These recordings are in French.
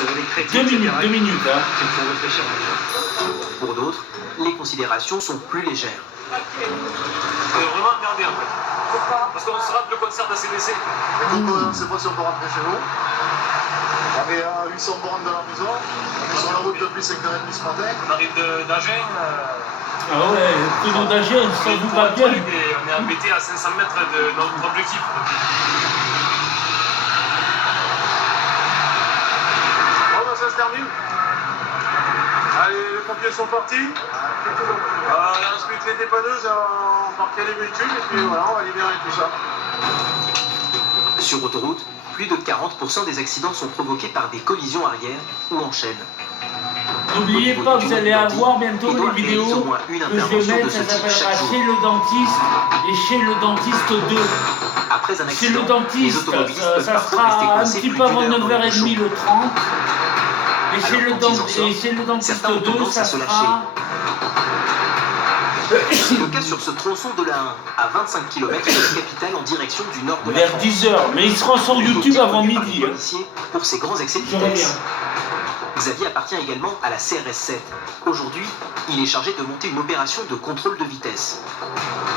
police, les crédits, 2 minutes, etc. 2 minutes. Hein. Il faut réfléchir. Pour d'autres, les considérations sont plus légères. On est vraiment emmerdé en fait. Pourquoi? Parce qu'on se rate le concert d'ACDC. Écoute, on ne sait pas si on peut rentrer chez nous. On est à 800 bornes de la maison. On est sur la route depuis 5h30 ce matin. On arrive d'Agen. Ah ouais, le nom d'Agen, ça vous va bien. On est embêté à 500 mètres de notre objectif. Bon, ben, ça se termine. Allez, les pompiers sont partis. Il reste plus que les dépanneuses à embarquer les véhicules. Et puis voilà, on va libérer tout ça. Sur autoroute, plus de 40% des accidents sont provoqués par des collisions arrière ou en chaîne. N'oubliez pas, vous allez avoir bientôt Edouard des réalise vidéos au moins une que je vais intervention de mettre, ce ça type s'appellera chaque jour. Chez le dentiste et Chez le dentiste 2. Après un Chez le accident, les dentiste, automobilistes ça peuvent parfois sera rester un coincés petit plus peu avant d'une heure dans les 9h30 bouchons. le 30. Et chez Alors, le, quand ils en sortent, chez le dentiste certains ont 2, tendance ça à se lâcher. sera... C'est le cas sur ce tronçon de la 1, à 25 km de la capitale en direction du nord de la Vers France. 10h, mais il sera sur YouTube avant midi. Hein. Pour ses grands excès de Je reviens. vitesse. Xavier appartient également à la CRS 7. Aujourd'hui, il est chargé de monter une opération de contrôle de vitesse.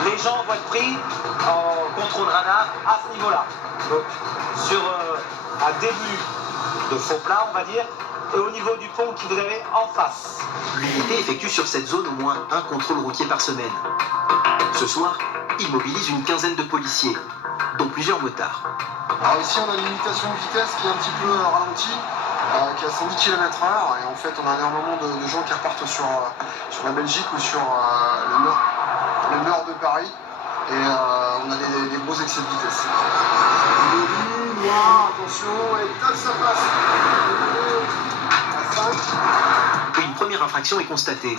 Les gens vont être pris en contrôle radar à ce niveau-là. Donc, sur un début de faux plat, on va dire, et au niveau du pont que vous avez en face. L'unité effectue sur cette zone au moins un contrôle routier par semaine. Ce soir, il mobilise une quinzaine de policiers, dont plusieurs motards. Alors ici, on a une limitation de vitesse qui est un petit peu ralentie, qui est à 110 km/h. Et en fait, on a énormément de gens qui repartent sur la Belgique ou sur le nord de Paris. Et on a des gros excès de vitesse. Début, noir, attention, et tac, ça passe. À 5. Une première infraction est constatée.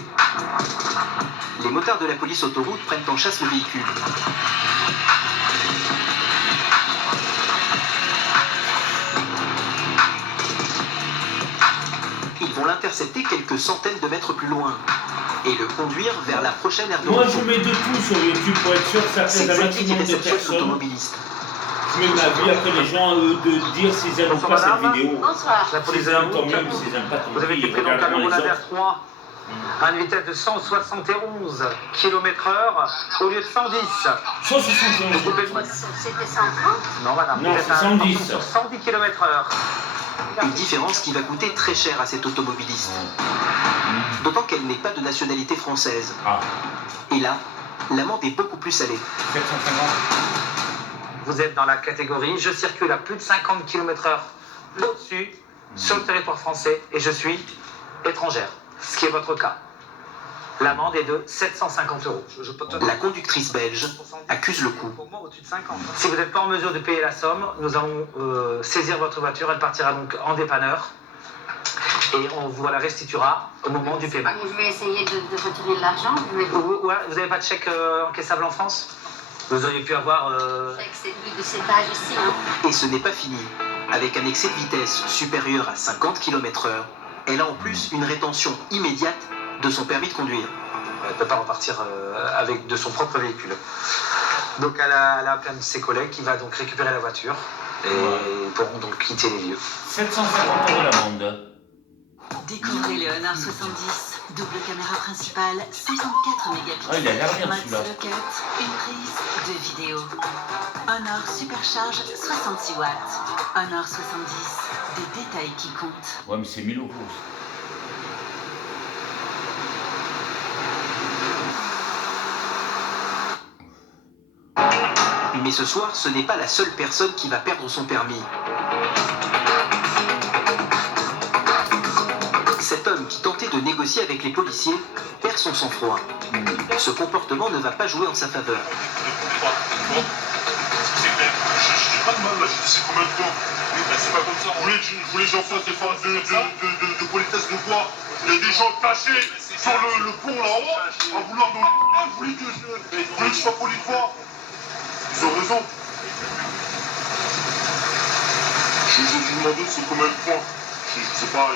Les motards de la police autoroute prennent en chasse le véhicule. Ils vont l'intercepter quelques centaines de mètres plus loin et le conduire vers la prochaine aire de Moi, repos. je mets de tout sur YouTube pour être sûr que ça C'est plaise un Xavier qui maximum de réceptionne personnes. l'automobiliste. Je mets ma vie après les gens de dire s'ils aiment ou pas cette vidéo. Bonsoir. La police S'ils de la aiment, tant route. mieux, mais s'ils n'aiment pas, tant Vous avez pis, été pris dans le regardons camion les Monadère autres. 3 à une vitesse de 171 km/h au lieu de 110. 171. Vous coupez le C'était 130. Non, madame, Non, vous êtes c'est à 110. sur 110 km/h. Une différence qui va coûter très cher à cet automobiliste. D'autant qu'elle n'est pas de nationalité française. Ah, Et là, l'amende est beaucoup plus salée. 450. Vous êtes dans la catégorie je circule à plus de 50 km/h au-dessus sur le territoire français et je suis étrangère, ce qui est votre cas. L'amende est de 750 €. La conductrice belge accuse le coup. Pour moi, au-dessus de 50. Si vous n'êtes pas en mesure de payer la somme, nous allons saisir votre voiture. Elle partira donc en dépanneur et on vous la restituera au moment du paiement. Je vais essayer de retirer l'argent. Vous n'avez pas de chèque encaissable en France? Vous auriez pu avoir... C'est plus de cet âge ici. Hein. Et ce n'est pas fini. Avec un excès de vitesse supérieur à 50 km/h, elle a en plus une rétention immédiate de son permis de conduire. Elle ne peut pas repartir avec de son propre véhicule. Donc elle a appelé un de ses collègues qui va donc récupérer la voiture et pourront donc quitter les lieux. 750 € l'amende. Découvrez le Honor 70, double caméra principale, 54 mégapixels. Ah, il a l'air bien, Max celui-là. Locket, une prise, 2 vidéos. Honor Supercharge, 66 watts. Honor 70, des détails qui comptent. Ouais, mais c'est 1000 €. Mais ce soir, ce n'est pas la seule personne qui va perdre son permis. Cet homme qui tentait de négocier avec les policiers perd son sang-froid. Ce comportement ne va pas jouer en sa faveur. J'ai pas de mal là, je sais combien de temps. C'est pas comme ça. Vous voulez que j'en fasse des formes de politesse de quoi? Il y a des gens cachés sur le pont là-haut à vouloir nous. Vous voulez que je sois poli de quoi? Ils ont raison. Je vous demande c'est combien de points? Je sais pas,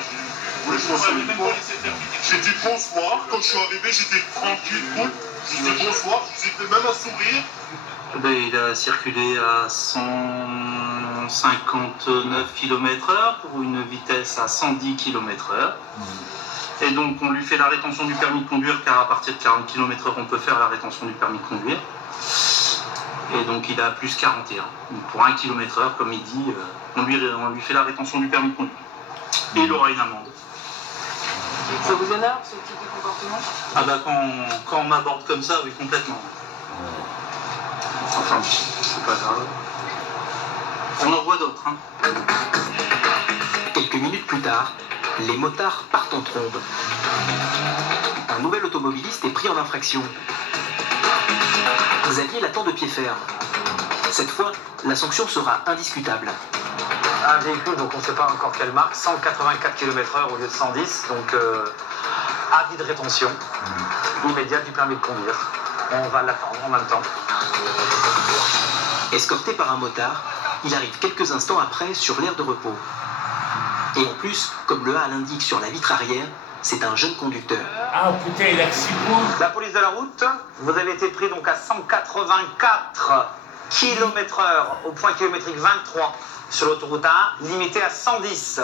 j'ai dit bonsoir, quand je suis arrivé j'étais tranquille, cool. Je dis bonsoir, je vous ai fait même un sourire. Il a circulé à 100 59 km/h pour une vitesse à 110 km/h. Et donc on lui fait la rétention du permis de conduire car à partir de 40 km/h on peut faire la rétention du permis de conduire. Et donc il a plus 41. Donc pour 1 km/h, comme il dit, on lui fait la rétention du permis de conduire. Et il aura une amende. Ça vous énerve ce type de comportement? Ah bah quand on m'aborde comme ça, oui, complètement. Enfin, c'est pas grave. On en voit d'autres. Hein. Quelques minutes plus tard, les motards partent en trombe. Un nouvel automobiliste est pris en infraction. Xavier l'attend de pied ferme. Cette fois, la sanction sera indiscutable. Un véhicule, donc on ne sait pas encore quelle marque, 184 km/h au lieu de 110, donc avis de rétention immédiate du permis de conduire. On va l'attendre en même temps. Escorté par un motard, il arrive quelques instants après sur l'aire de repos. Et en plus, comme le A l'indique sur la vitre arrière, c'est un jeune conducteur. Ah putain, il a 6 points. La police de la route, vous avez été pris donc à 184 km/h au point kilométrique 23 sur l'autoroute A1, limité à 110.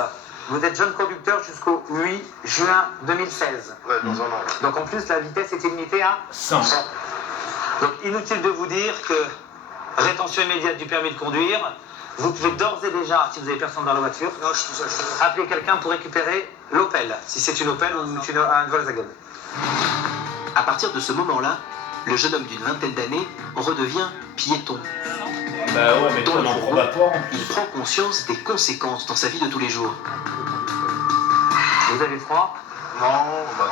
Vous êtes jeune conducteur jusqu'au 8 juin 2016. Ouais, dans un an. Donc en plus, la vitesse était limitée à 100. Donc inutile de vous dire que rétention immédiate du permis de conduire, vous pouvez d'ores et déjà, si vous avez personne dans la voiture, Non, je suis tout seul. appeler quelqu'un pour récupérer l'Opel, si c'est une Opel ou une Volkswagen. À partir de ce moment-là, le jeune homme d'une vingtaine d'années redevient piéton. Bah ouais, mais toi, on est en probatoire. Il prend conscience des conséquences dans sa vie de tous les jours. Vous avez froid? Non, je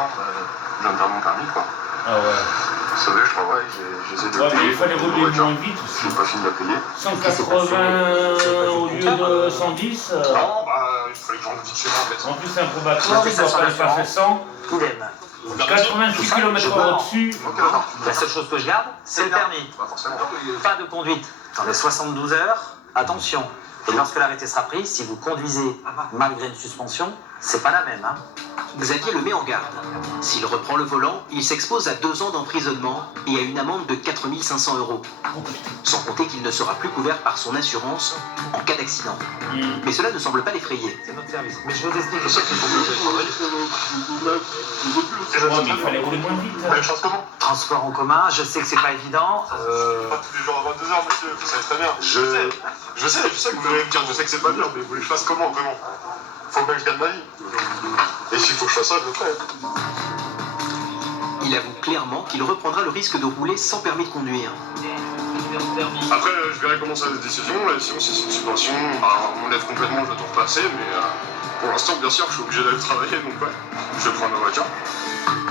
viens de faire mon permis, quoi. Ah ouais. Vous savez, je travaille, j'essaie de Ouais, payer. mais il fallait pour rouler une voiture. moins vite aussi. J'ai pas fini de la payer. 180 au lieu de 110. Non, bah, il fallait que j'en vite chez moi, en fait. En plus, c'est un probatoire, il doit pas dépasser 100. Idem. 86 km/h au-dessus. Ok, d'accord. La seule chose que je garde, c'est le permis. Pas forcément. Pas de conduite dans les 72 heures. Attention. Et lorsque l'arrêté sera pris, si vous conduisez malgré une suspension, c'est pas la même. Hein. Xavier le met en garde. S'il reprend le volant, il s'expose à 2 ans d'emprisonnement et à une amende de 4 500 €. Sans compter qu'il ne sera plus couvert par son assurance en cas d'accident. Mais cela ne semble pas l'effrayer. C'est notre service. Mais je vous explique. Je sais qu'il faut que je travaille. Ouais, mais il fallait rouler moins vite. Mais je fasse comment? Transport en commun, je sais que c'est pas évident. Pas tous les jours à 22h, monsieur, vous savez très bien. Je sais que vous allez me dire, je sais que c'est pas bien, mais vous voulez que je fasse comment? Faut bien que je gagne ma vie. Et s'il faut que je fasse ça, je le ferai. Il avoue clairement qu'il reprendra le risque de rouler sans permis de conduire. Après, je verrai comment ça va être décision. Sinon, si c'est une subvention, on lève complètement, je dois tout repasser. Mais pour l'instant, bien sûr, je suis obligé d'aller travailler, donc ouais, je vais prendre ma voiture.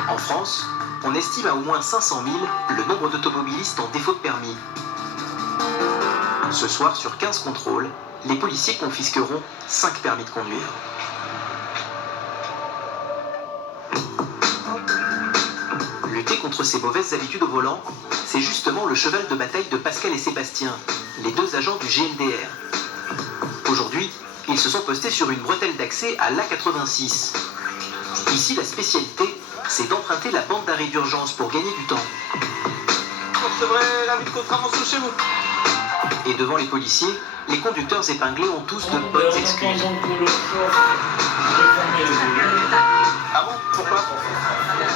En France, on estime à au moins 500 000 le nombre d'automobilistes en défaut de permis. Ce soir, sur 15 contrôles, les policiers confisqueront 5 permis de conduire. Lutter contre ces mauvaises habitudes au volant, c'est justement le cheval de bataille de Pascal et Sébastien, les 2 agents du GNDR. Aujourd'hui, ils se sont postés sur une bretelle d'accès à l'A86. Ici, la spécialité, c'est d'emprunter la bande d'arrêt d'urgence pour gagner du temps. C'est vrai, la vie de contravention chez vous. Et devant les policiers, les conducteurs épinglés ont tous de bonnes excuses. Ah bon? Pourquoi?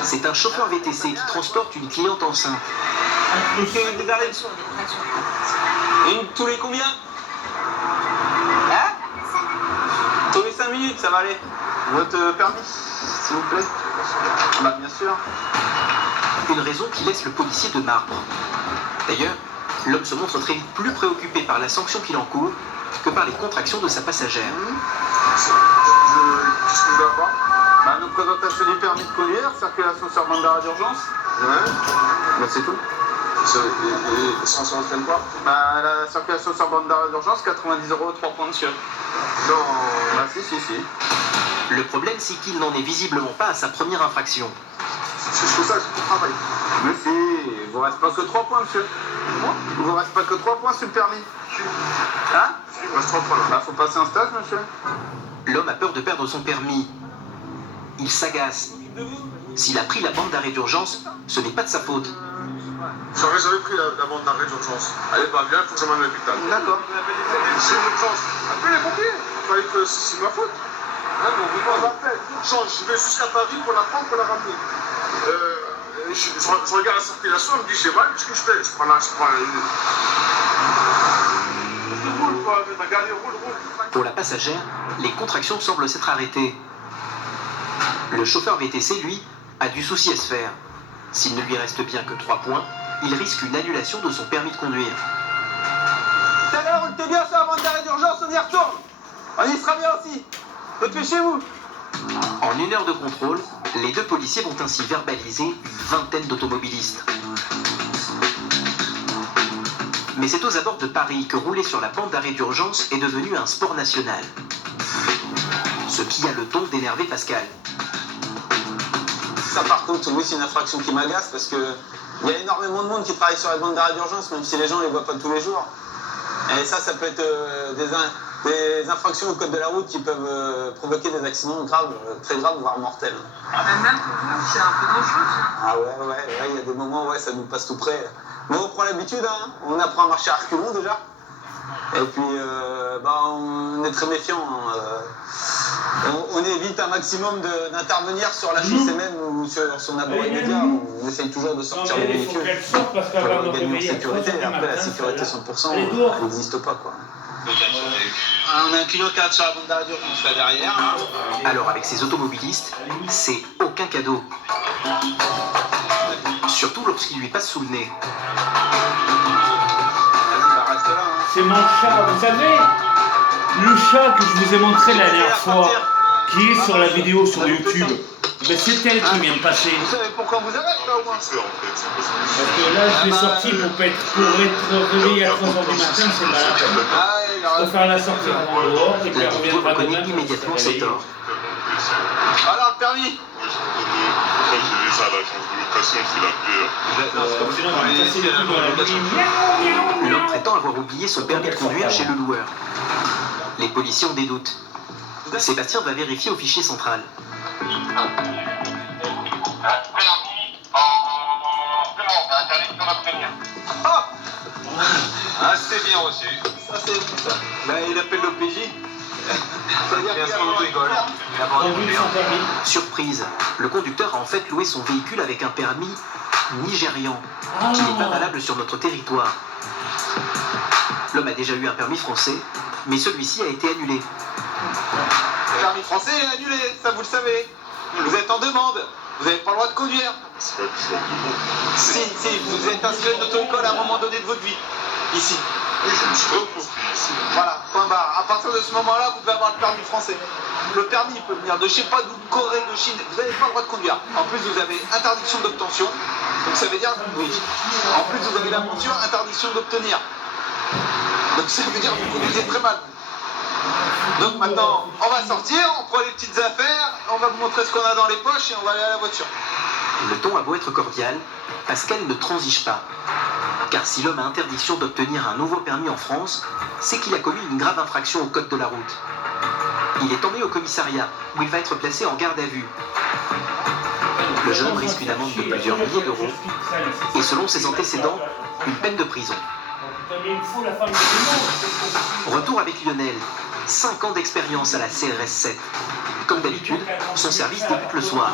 C'est un chauffeur VTC qui transporte une cliente enceinte. Des arrêts de soins. Une tous les combien? Hein? Tous les 5 minutes, ça va aller. Votre permis, s'il vous plaît? Bah bien sûr. Une raison qui laisse le policier de marbre. D'ailleurs, l'homme se montre très vite plus préoccupé par la sanction qu'il encourt que par les contractions de sa passagère. Qu'est-ce qu'on doit avoir? Bah nos présentations du permis de conduire, circulation sur bande d'arrêt d'urgence. Ouais. Bah c'est tout. Et ça entraîne quoi? Bah la circulation sur bande d'arrêt d'urgence, 90 €, 3 points monsieur. Non. Bah si. Le problème, c'est qu'il n'en est visiblement pas à sa première infraction. C'est pour ça que c'est mon travail. Mais si, il vous reste pas que 3 points monsieur. Il vous reste pas que 3 points sur le permis. Hein? Il me reste 3 points là. Bah faut passer un stage monsieur. L'homme a peur de perdre son permis. Il s'agace. S'il a pris la bande d'arrêt d'urgence, ce n'est pas de sa faute. J'avais pris la bande d'arrêt d'urgence. Elle est pas bien, il faut que je m'amène à l'hôpital. D'accord. C'est une urgence. Appelez les pompiers. Il fallait que c'est ma faute. Je vais jusqu'à Paris pour la prendre, pour la ramener. Je regarde la circulation, elle me dit j'ai mal, qu'est-ce que je fais? Je prends roule, quoi, roule. Pour la passagère, les contractions semblent s'être arrêtées. Le chauffeur VTC, lui, a du souci à se faire. S'il ne lui reste bien que 3 points, il risque une annulation de son permis de conduire. Tout à l'heure, roulez bien sur la bande d'arrêt d'urgence, on y retourne. On y sera bien aussi. Dépêchez-vous. En 1 heure de contrôle, les 2 policiers vont ainsi verbaliser une vingtaine d'automobilistes. Mais c'est aux abords de Paris que rouler sur la bande d'arrêt d'urgence est devenu un sport national. Ce qui a le ton d'énerver Pascal. Ça par contre, oui, c'est une infraction qui m'agace parce que il y a énormément de monde qui travaille sur la bande d'arrêt d'urgence, même si les gens ne les voient pas tous les jours. Et ça peut être des infractions au code de la route qui peuvent provoquer des accidents graves, très graves, voire mortels. Même pour vous, c'est un peu dangereux. Ah ouais, il y a des moments où ça nous passe tout près. Mais on prend l'habitude, hein. On apprend à marcher à reculons déjà. Et puis, on est très méfiant. On évite un maximum d'intervenir sur la chaussée même ou sur son abord immédiat. On essaye toujours de sortir les véhicules pour gagner en sécurité. Et après, la sécurité 100%, elle n'existe pas, quoi. On a un client qui est sur la bande d'arrêt d'urgence là derrière. Alors avec ces automobilistes, c'est aucun cadeau. Surtout lorsqu'il lui passe sous le nez. C'est mon chat, vous savez, le chat que je vous ai montré la dernière fois, qui est sur la vidéo sur YouTube. Ben c'est elle qui vient de passer. Vous savez pourquoi vous arrêtez là au moins? Parce que là, je l'ai sorti pour être réveillé à 3h du matin, c'est pas la peine. Pour faire la sortie avant dehors, et puis La elle vidéo reviendra reconnaît demain. immédiatement ses torts. Alors, le permis? Quand j'ai les à l'agence de location, c'est la pire. L'homme prétend avoir oublié son permis de conduire chez le loueur. Les policiers ont des doutes. Sébastien va vérifier au fichier central. Ah, c'est bien reçu. Ça, c'est bon, ça. Là, il appelle l'OPJ. C'est-à-dire qu'il y a un rigole. Conduite sans permis. Surprise, le conducteur a en fait loué son véhicule avec un permis nigérian, qui n'est pas valable sur notre territoire. L'homme a déjà eu un permis français, mais celui-ci a été annulé. Le permis français est annulé, ça vous le savez. Vous êtes en demande. Vous n'avez pas le droit de conduire. C'est pas que je suis en demande. Si, vous êtes inscrit à une auto-école à un moment donné de votre vie. Ici. Oui, je me suis inscrit ici. Voilà, point barre. À partir de ce moment-là, vous devez avoir le permis français. Le permis, il peut venir de je sais pas d'où, de Corée, de Chine. Vous n'avez pas le droit de conduire. En plus, vous avez interdiction d'obtention. Donc ça veut dire, oui. En plus, vous avez la mention interdiction d'obtenir. Donc ça veut dire que vous conduisez très mal. Donc maintenant, on va sortir, on prend les petites affaires, on va vous montrer ce qu'on a dans les poches et on va aller à la voiture. Le ton a beau être cordial, Pascal ne transige pas. Car si l'homme a interdiction d'obtenir un nouveau permis en France, c'est qu'il a commis une grave infraction au code de la route. Il est emmené au commissariat, où il va être placé en garde à vue. Le jeune risque une amende de plusieurs milliers d'euros et, selon ses antécédents, une peine de prison. Retour avec Lionel, 5 ans d'expérience à la CRS 7. Comme d'habitude, son service débute le soir.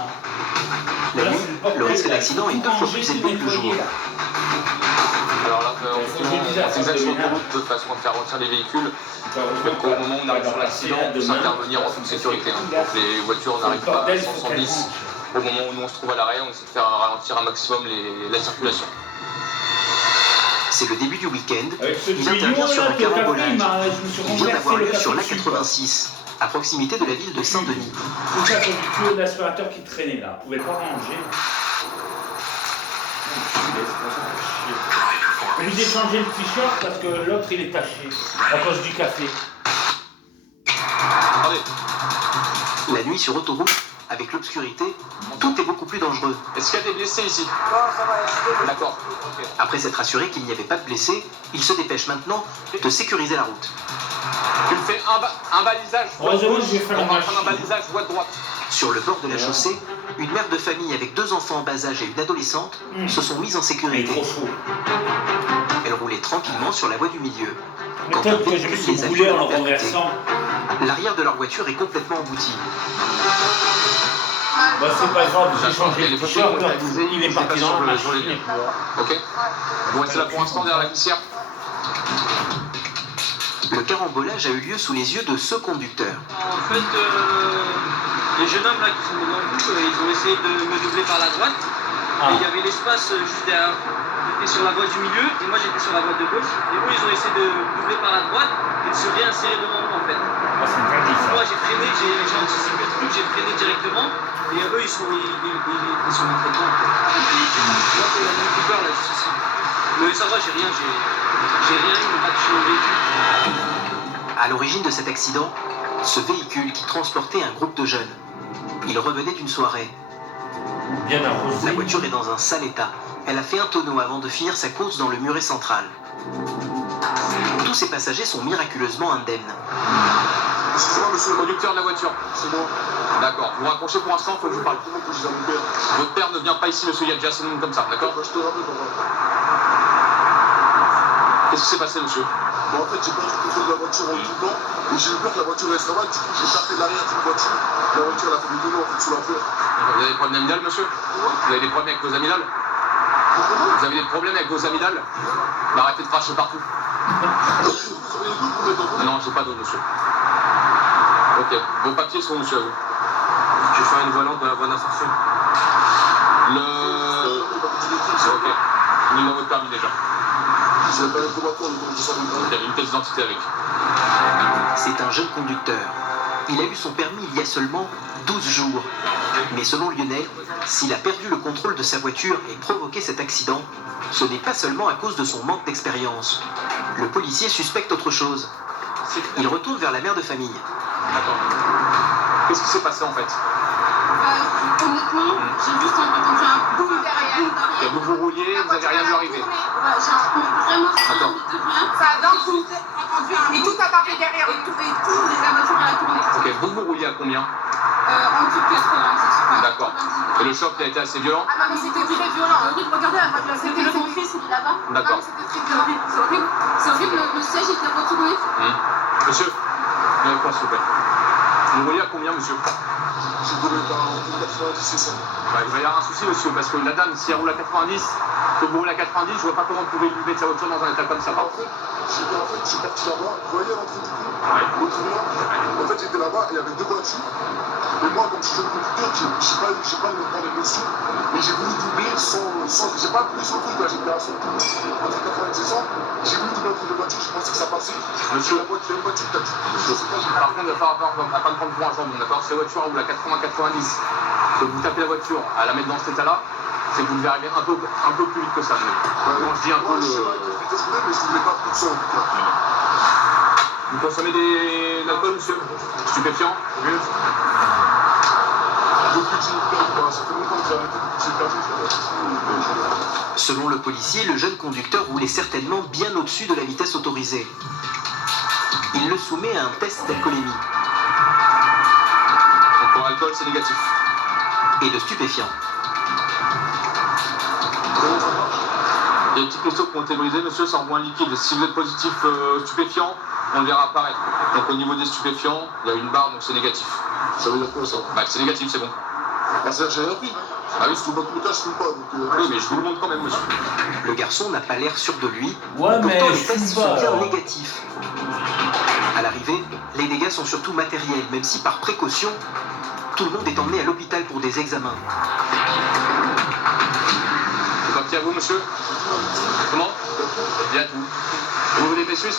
La nuit, le risque d'accident est 2 fois plus élevé que le jour. Alors là, on s'exerce sur l'autoroute de façon à faire retirer les véhicules. Donc au moment où on arrive sur l'accident, on peut intervenir en toute sécurité. Donc les voitures n'arrivent pas à 110. Au moment où nous on se trouve à l'arrêt, on essaie de faire ralentir un maximum la circulation. C'est le début du week-end. Il intervient sur un carambolage. Il vient d'avoir lieu sur l'A86, à proximité de la ville de Saint-Denis. C'est ça, comme du l'aspirateur qui traînait là. Vous ne pouvez pas ranger. Je vous ai changé le t-shirt parce que l'autre il est taché à cause du café. Attendez. La nuit sur autoroute, avec l'obscurité, tout est beaucoup plus dangereux. Est-ce qu'il y a des blessés ici? D'accord. Après s'être assuré qu'il n'y avait pas de blessés, il se dépêche maintenant de sécuriser la route. Tu me fais un balisage Heureusement, je vais faire on la va prendre un balisage voie-droite. Sur le bord de la chaussée, une mère de famille avec 2 enfants en bas âge et une adolescente se sont mises en sécurité. Elles roulaient tranquillement sur la voie du milieu. Quand un Peut-être que je me véhicule suis les a roulé en violemment le renversant. percutés. L'arrière de leur voiture est complètement embouti. Bah, c'est pas grave, j'ai changé le t-shirt, il est parti dans la machine. Ok. Vous restez là pour l'instant derrière la glissière. Le carambolage a eu lieu sous les yeux de ce conducteur. En fait, les jeunes hommes là qui sont dans le boucle, ils ont essayé de me doubler par la droite. Et il y avait l'espace juste derrière. J'étais sur la voie du milieu et moi j'étais sur la voie de gauche. Et eux ils ont essayé de doubler par la droite et de se réinsérer devant moi en fait. Ah, c'est interdit ça. Moi j'ai freiné, j'ai anticipé le truc, j'ai freiné directement. Et eux ils sont rentrés dedans. Moi c'est la même peur là juste ici. Mais ça va, j'ai rien eu, on m'a touché au véhicule. À l'origine de cet accident, ce véhicule qui transportait un groupe de jeunes. Ils revenaient d'une soirée. Bien arrosé. La voiture est dans un sale état. Elle a fait un tonneau avant de finir sa course dans le muret central. Tous ces passagers sont miraculeusement indemnes. Excusez-moi, monsieur Le conducteur de la voiture. C'est bon. D'accord. Vous raccrochez pour l'instant, il faut que je vous parle. Votre père ne vient pas ici, monsieur, il y a déjà assez de monde comme ça, d'accord? Je te rappelle, papa. Qu'est-ce qui s'est passé, monsieur? Bon, en fait, j'ai perdu le contrôle de la voiture en doublant et j'ai eu peur que la voiture reste là-bas. Du coup, j'ai tapé l'arrière d'une voiture. La voiture, elle a fait des tonneaux en fait sous la fleur. Vous avez des problèmes amygdales, monsieur? Vous avez des problèmes avec vos amygdales? Vous avez des problèmes avec vos amygdales? Bah, arrêtez de cracher partout. Non, j'ai pas d'eau, monsieur. Ok. Vos papiers sont, monsieur, à vous. J'ai fait une volante de la voie d'insertion. Ok. Numéro de permis déjà. J'ai pas un combattant, Il y avait une pièce d'identité avec. C'est un jeune conducteur. Il a eu son permis il y a seulement 12 jours. Mais selon Lionel, s'il a perdu le contrôle de sa voiture et provoqué cet accident, ce n'est pas seulement à cause de son manque d'expérience. Le policier suspecte autre chose. Il retourne vers la mère de famille. Attends. Qu'est-ce qui s'est passé en fait? Honnêtement, j'ai juste entendu un boum derrière. Et vous rouliez, vous n'avez rien vu arriver. Vraiment, Attends. ça a d'un coup entendu un et tout a tapé derrière. Et tout, la voiture a tourné. Ok, vous rouliez à combien? En dessous de 90. D'accord. Et le choc il a été assez violent? Ah non, mais c'était très violent. Regardez, c'était le fils, il est là-bas. D'accord. C'était très violent. C'est horrible. C'est horrible, le siège était retourné. Monsieur, viens avec moi s'il vous plaît. Vous rouliez à combien, monsieur? J'ai donné dans 90, c'est ça. Il va y avoir un souci, monsieur, parce que la dame, si elle roule à 90, que vous roulez à 90, je vois pas comment vous pouvez lui mettre sa voiture dans un état comme ça. En fait, je suis parti là-bas, vous voyez l'entrée du coup, Ouais. l'autre là. En fait, j'étais là-bas, il y avait 2 voitures. Et moi, comme je suis jeune conducteur, j'ai pas le temps des notions. Et j'ai voulu doubler sans j'ai pas appuyé sur le truc, là, j'étais à 100 km, entre 90 et 100. J'ai voulu doubler entre 2 voitures, je pensais que ça passait. Monsieur, la voiture qui a dû doubler, je sais pas, j'ai par contre, il va falloir pas me prendre pour un jambon, d'accord? Si la voiture roule à 80-90, que vous tapez la voiture à la mettre dans cet état-là, c'est que vous devez arriver un peu plus vite que ça. Quand je dis un peu je sais pas avec vitesse je voulais, mais je voulais pas plus de ça en tout cas. Vous consommez de l'alcool, monsieur? Stupéfiant? Oui. Depuis que j'ai perdu, ça fait longtemps que j'ai arrêté, depuis que j'ai perdu, Selon le policier, le jeune conducteur roulait certainement bien au-dessus de la vitesse autorisée. Il le soumet à un test d'alcoolémie. Donc pour l'alcool, c'est négatif. Et de stupéfiants. Il y a des petits cristaux qui ont été brisés, monsieur, ça envoie un liquide. Si vous êtes positif stupéfiant, on le verra apparaître. Donc au niveau des stupéfiants, il y a une barre, donc c'est négatif. Ça veut dire quoi ça? Bah, c'est négatif, c'est bon. Bah, c'est-à-dire que j'ai rien pris. Ah oui, Je ne fume pas, donc... oui, mais je vous le montre quand même, monsieur. Le garçon n'a pas l'air sûr de lui. Ouais, mais pourtant, les je tests fume sont pas, bien alors. négatifs. À l'arrivée, les dégâts sont surtout matériels, même si par précaution, tout le monde est emmené à l'hôpital pour des examens. C'est parti à vous, monsieur? Comment? Il y a tout. Vous voulez, messieurs,